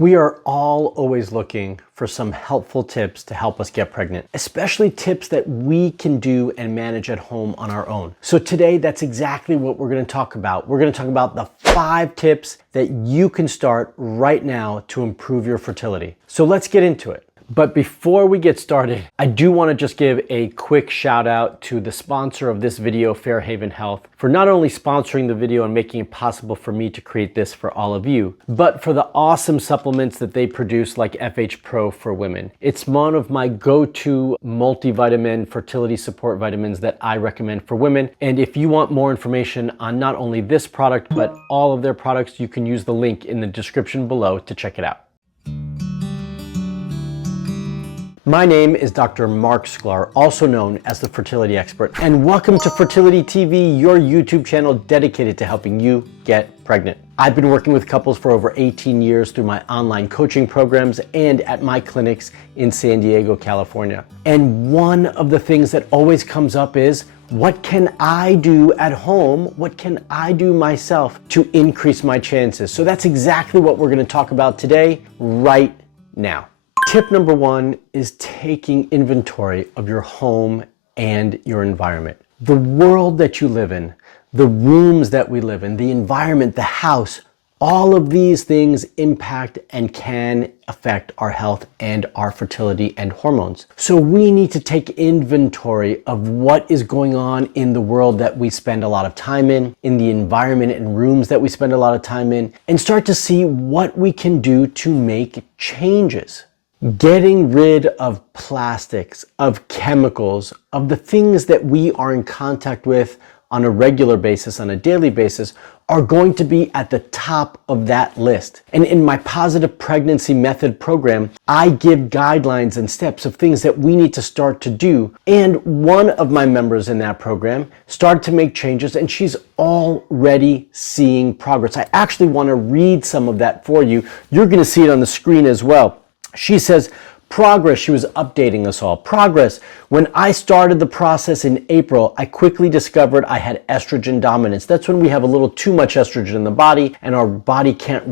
We are all always looking for some helpful tips to help us get pregnant, especially tips that we can do and manage at home on our own. So today, that's exactly what we're going to talk about. We're going to talk about the 5 tips that you can start right now to improve your fertility. So let's get into it. But before we get started, I do want to just give a quick shout out to the sponsor of this video, Fairhaven Health, for not only sponsoring the video and making it possible for me to create this for all of you, but for the awesome supplements that they produce like FH Pro for women. It's one of my go-to multivitamin fertility support vitamins that I recommend for women. And if you want more information on not only this product, but all of their products, you can use the link in the description below to check it out. My name is Dr. Mark Sklar, also known as the Fertility Expert, and welcome to Fertility TV, your YouTube channel dedicated to helping you get pregnant. I've been working with couples for over 18 years through my online coaching programs and at my clinics in San Diego, California. And one of the things that always comes up is, what can I do at home? What can I do myself to increase my chances? So that's exactly what we're going to talk about today, right now. Tip number 1 is taking inventory of your home and your environment. The world that you live in, the rooms that we live in, the environment, the house, all of these things impact and can affect our health and our fertility and hormones. So we need to take inventory of what is going on in the world that we spend a lot of time in the environment and rooms that we spend a lot of time in, and start to see what we can do to make changes. Getting rid of plastics, of chemicals, of the things that we are in contact with on a regular basis, on a daily basis, are going to be at the top of that list. And in my Positive Pregnancy Method program, I give guidelines and steps of things that we need to start to do. And one of my members in that program started to make changes, and she's already seeing progress. I actually want to read some of that for you. You're going to see it on the screen as well. She says, progress, she was updating us all. Progress, when I started the process in April, I quickly discovered I had estrogen dominance. That's when we have a little too much estrogen in the body and our body can't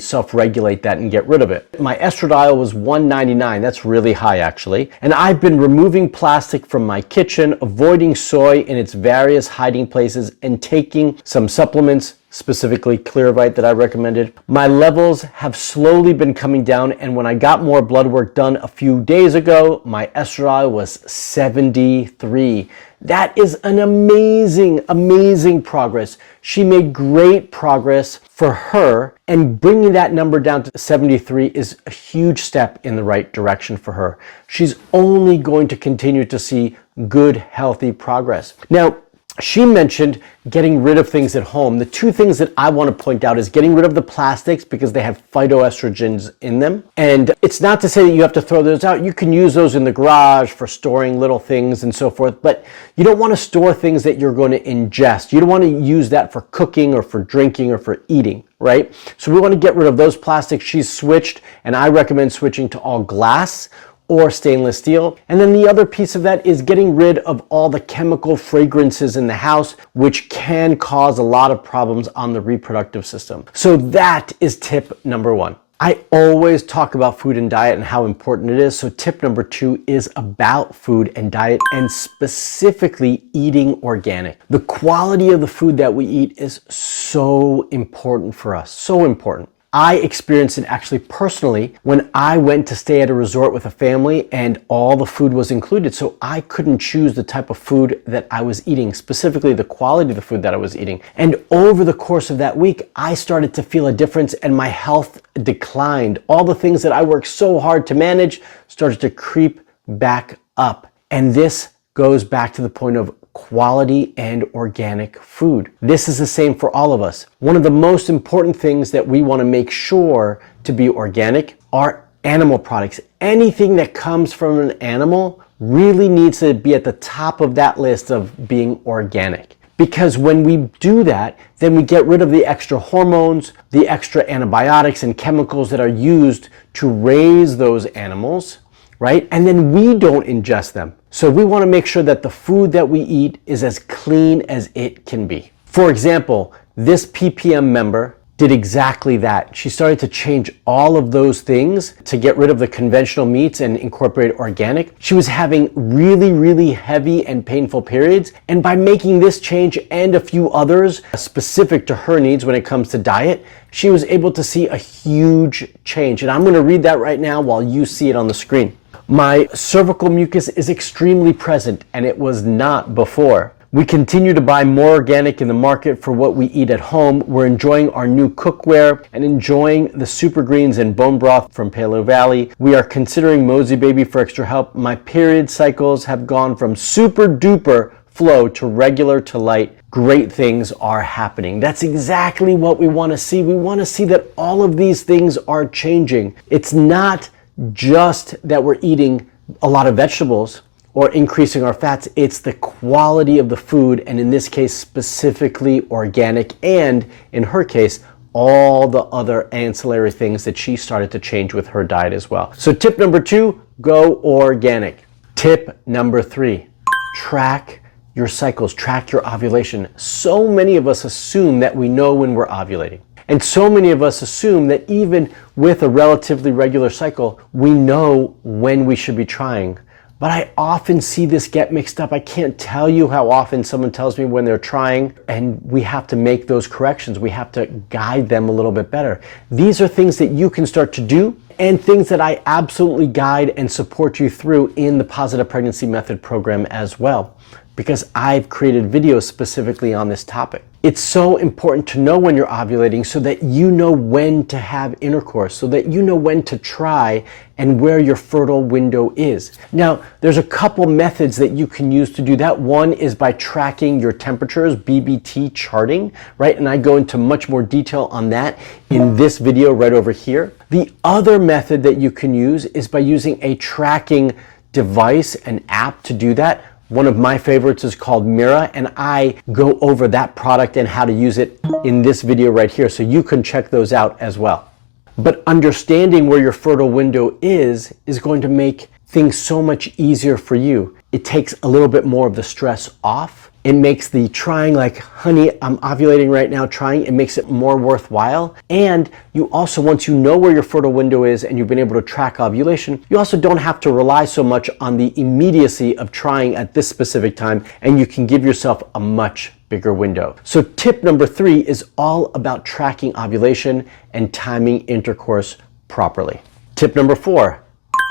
self-regulate that and get rid of it. My estradiol was 199. That's really high actually. And I've been removing plastic from my kitchen, avoiding soy in its various hiding places, and taking some supplements, specifically Clearovite that I recommended. My levels have slowly been coming down, and when I got more blood work done a few days ago, my estradiol was 73. That is an amazing progress. She made great progress for her, and bringing that number down to 73 is a huge step in the right direction for her. She's only going to continue to see good, healthy progress. Now, she mentioned getting rid of things at home. The 2 things that I want to point out is getting rid of the plastics because they have phytoestrogens in them. And it's not to say that you have to throw those out. You can use those in the garage for storing little things and so forth, but you don't want to store things that you're going to ingest. You don't want to use that for cooking or for drinking or for eating, right? So we want to get rid of those plastics. She's switched, and I recommend switching to all glass or stainless steel. And then the other piece of that is getting rid of all the chemical fragrances in the house, which can cause a lot of problems on the reproductive system. So that is tip number 1. I always talk about food and diet and how important it is. So tip number 2 is about food and diet, and specifically eating organic. The quality of the food that we eat is so important for us, so important. I experienced it actually personally when I went to stay at a resort with a family and all the food was included. So I couldn't choose the type of food that I was eating, specifically the quality of the food that I was eating. And over the course of that week, I started to feel a difference and my health declined. All the things that I worked so hard to manage started to creep back up. And this goes back to the point of quality and organic food. This is the same for all of us. One of the most important things that we want to make sure to be organic are animal products. Anything that comes from an animal really needs to be at the top of that list of being organic. Because when we do that, then we get rid of the extra hormones, the extra antibiotics and chemicals that are used to raise those animals, right? And then we don't ingest them. So we want to make sure that the food that we eat is as clean as it can be. For example, this PPM member did exactly that. She started to change all of those things to get rid of the conventional meats and incorporate organic. She was having really, really heavy and painful periods. And by making this change and a few others specific to her needs when it comes to diet, she was able to see a huge change. And I'm going to read that right now while you see it on the screen. My cervical mucus is extremely present, and it was not before. We continue to buy more organic in the market for what we eat at home. We're enjoying our new cookware and enjoying the super greens and bone broth from Paleo Valley. We are considering Mosey Baby for extra help. My period cycles have gone from super duper flow to regular to light. Great things are happening. That's exactly what we want to see. We want to see that all of these things are changing. It's not just that we're eating a lot of vegetables or increasing our fats, it's the quality of the food, and in this case, specifically organic, and in her case, all the other ancillary things that she started to change with her diet as well. So tip number 2, go organic. Tip number 3, track your cycles, track your ovulation. So many of us assume that we know when we're ovulating. And so many of us assume that even with a relatively regular cycle, we know when we should be trying. But I often see this get mixed up. I can't tell you how often someone tells me when they're trying, and we have to make those corrections. We have to guide them a little bit better. These are things that you can start to do, and things that I absolutely guide and support you through in the Positive Pregnancy Method program as well, because I've created videos specifically on this topic. It's so important to know when you're ovulating so that you know when to have intercourse, so that you know when to try and where your fertile window is. Now, there's a couple methods that you can use to do that. One is by tracking your temperatures, BBT charting, right? And I go into much more detail on that in this video right over here. The other method that you can use is by using a tracking device, an app to do that. One of my favorites is called Mira, and I go over that product and how to use it in this video right here, so you can check those out as well. But understanding where your fertile window is going to make things so much easier for you. It takes a little bit more of the stress off. It makes the trying, like, honey, I'm ovulating right now, trying, it makes it more worthwhile. And you also, once you know where your fertile window is and you've been able to track ovulation, you also don't have to rely so much on the immediacy of trying at this specific time, and you can give yourself a much bigger window. So tip number 3 is all about tracking ovulation and timing intercourse properly. Tip number 4,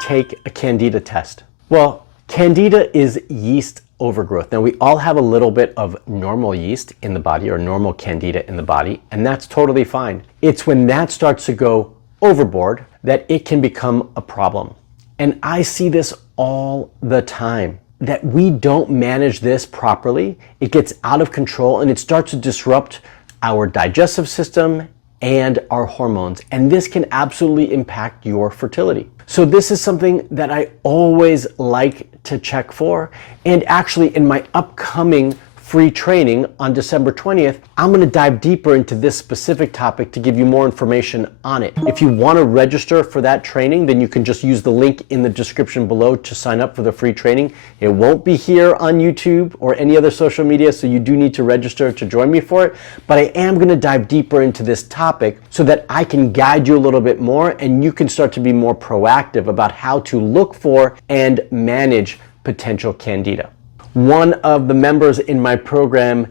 take a Candida test. Well, Candida is yeast overgrowth. Now, we all have a little bit of normal yeast in the body, or normal Candida in the body, and that's totally fine. It's when that starts to go overboard that it can become a problem. And I see this all the time, that we don't manage this properly. It gets out of control and it starts to disrupt our digestive system and our hormones. And this can absolutely impact your fertility. So this is something that I always like to check for. And actually, in my upcoming free training on December 20th, I'm going to dive deeper into this specific topic to give you more information on it. If you want to register for that training, then you can just use the link in the description below to sign up for the free training. It won't be here on YouTube or any other social media, so you do need to register to join me for it. But I am going to dive deeper into this topic so that I can guide you a little bit more, and you can start to be more proactive about how to look for and manage potential Candida. One of the members in my program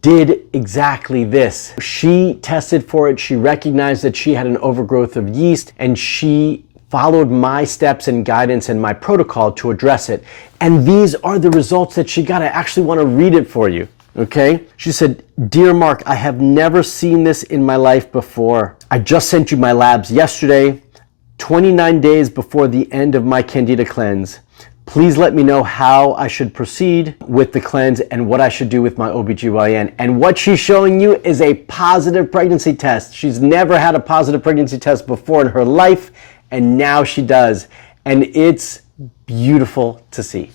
did exactly this. She tested for it, she recognized that she had an overgrowth of yeast, and she followed my steps and guidance and my protocol to address it. And these are the results that she got. I actually want to read it for you. Okay? She said, "Dear Mark, I have never seen this in my life before. I just sent you my labs yesterday, 29 days before the end of my Candida cleanse. Please let me know how I should proceed with the cleanse and what I should do with my OBGYN." And what she's showing you is a positive pregnancy test. She's never had a positive pregnancy test before in her life, and now she does. And it's beautiful to see.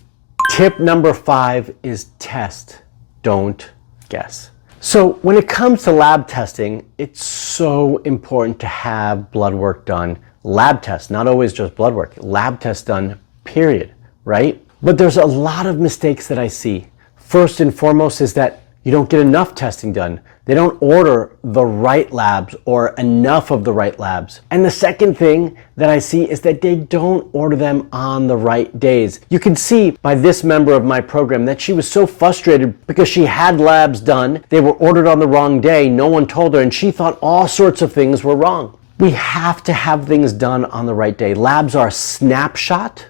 Tip number 5 is test, don't guess. So when it comes to lab testing, it's so important to have blood work done. Lab tests, not always just blood work, lab tests done, period. Right? But there's a lot of mistakes that I see. First and foremost is that you don't get enough testing done. They don't order the right labs or enough of the right labs. And the second thing that I see is that they don't order them on the right days. You can see by this member of my program that she was so frustrated because she had labs done. They were ordered on the wrong day. No one told her, and she thought all sorts of things were wrong. We have to have things done on the right day. Labs are a snapshot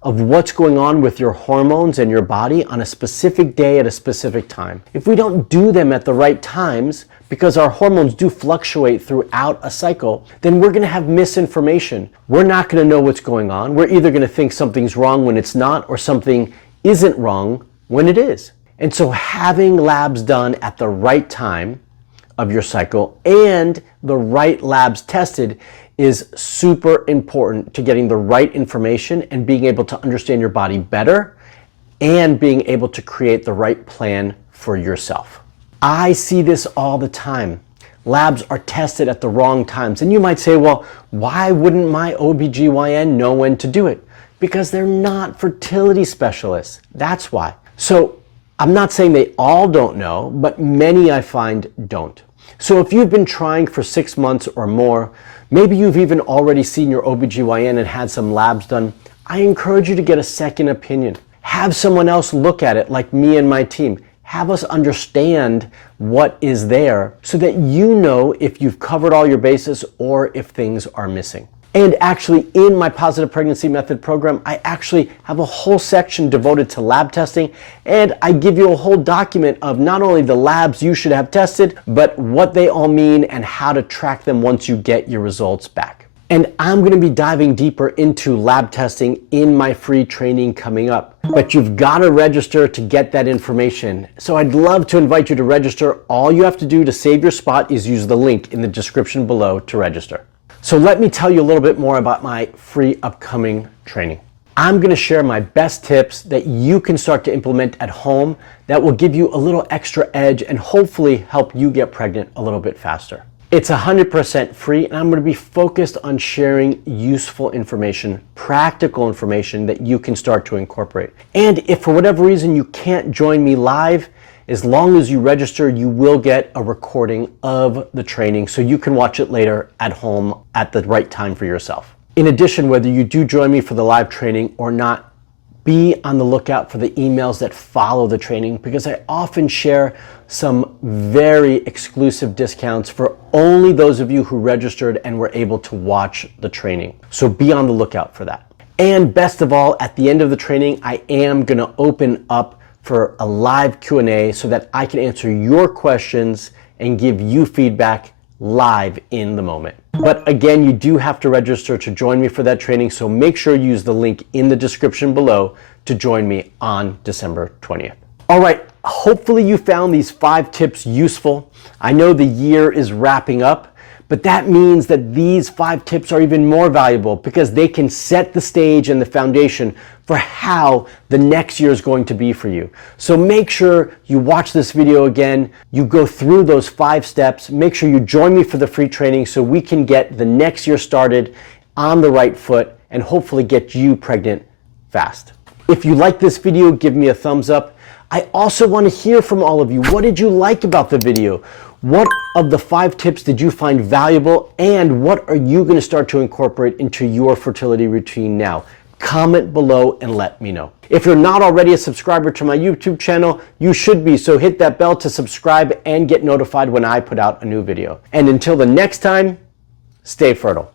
of what's going on with your hormones and your body on a specific day at a specific time. If we don't do them at the right times, because our hormones do fluctuate throughout a cycle, then we're gonna have misinformation. We're not gonna know what's going on. We're either gonna think something's wrong when it's not, or something isn't wrong when it is. And so having labs done at the right time of your cycle and the right labs tested is super important to getting the right information and being able to understand your body better and being able to create the right plan for yourself. I see this all the time. Labs are tested at the wrong times. And you might say, well, why wouldn't my OBGYN know when to do it? Because they're not fertility specialists. That's why. So I'm not saying they all don't know, but many I find don't. So if you've been trying for 6 months or more, maybe you've even already seen your OBGYN and had some labs done, I encourage you to get a second opinion. Have someone else look at it like me and my team. Have us understand what is there so that you know if you've covered all your bases or if things are missing. And actually, in my Positive Pregnancy Method program, I actually have a whole section devoted to lab testing, and I give you a whole document of not only the labs you should have tested, but what they all mean and how to track them once you get your results back. And I'm going to be diving deeper into lab testing in my free training coming up. But you've got to register to get that information. So I'd love to invite you to register. All you have to do to save your spot is use the link in the description below to register. So let me tell you a little bit more about my free upcoming training. I'm going to share my best tips that you can start to implement at home that will give you a little extra edge and hopefully help you get pregnant a little bit faster. It's 100% free, and I'm going to be focused on sharing useful information, practical information that you can start to incorporate. And if for whatever reason you can't join me live, as long as you register, you will get a recording of the training so you can watch it later at home at the right time for yourself. In addition, whether you do join me for the live training or not, be on the lookout for the emails that follow the training, because I often share some very exclusive discounts for only those of you who registered and were able to watch the training. So be on the lookout for that. And best of all, at the end of the training, I am going to open up for a live Q&A so that I can answer your questions and give you feedback live in the moment. But again, you do have to register to join me for that training, so make sure you use the link in the description below to join me on December 20th. All right, hopefully you found these 5 tips useful. I know the year is wrapping up, but that means that these 5 tips are even more valuable because they can set the stage and the foundation for how the next year is going to be for you. So make sure you watch this video again, you go through those 5 steps, make sure you join me for the free training so we can get the next year started on the right foot and hopefully get you pregnant fast. If you like this video, give me a thumbs up. I also want to hear from all of you. What did you like about the video? What of the 5 tips did you find valuable, and what are you going to start to incorporate into your fertility routine now? Comment below and let me know. If you're not already a subscriber to my YouTube channel, you should be, so hit that bell to subscribe and get notified when I put out a new video. And until the next time, stay fertile.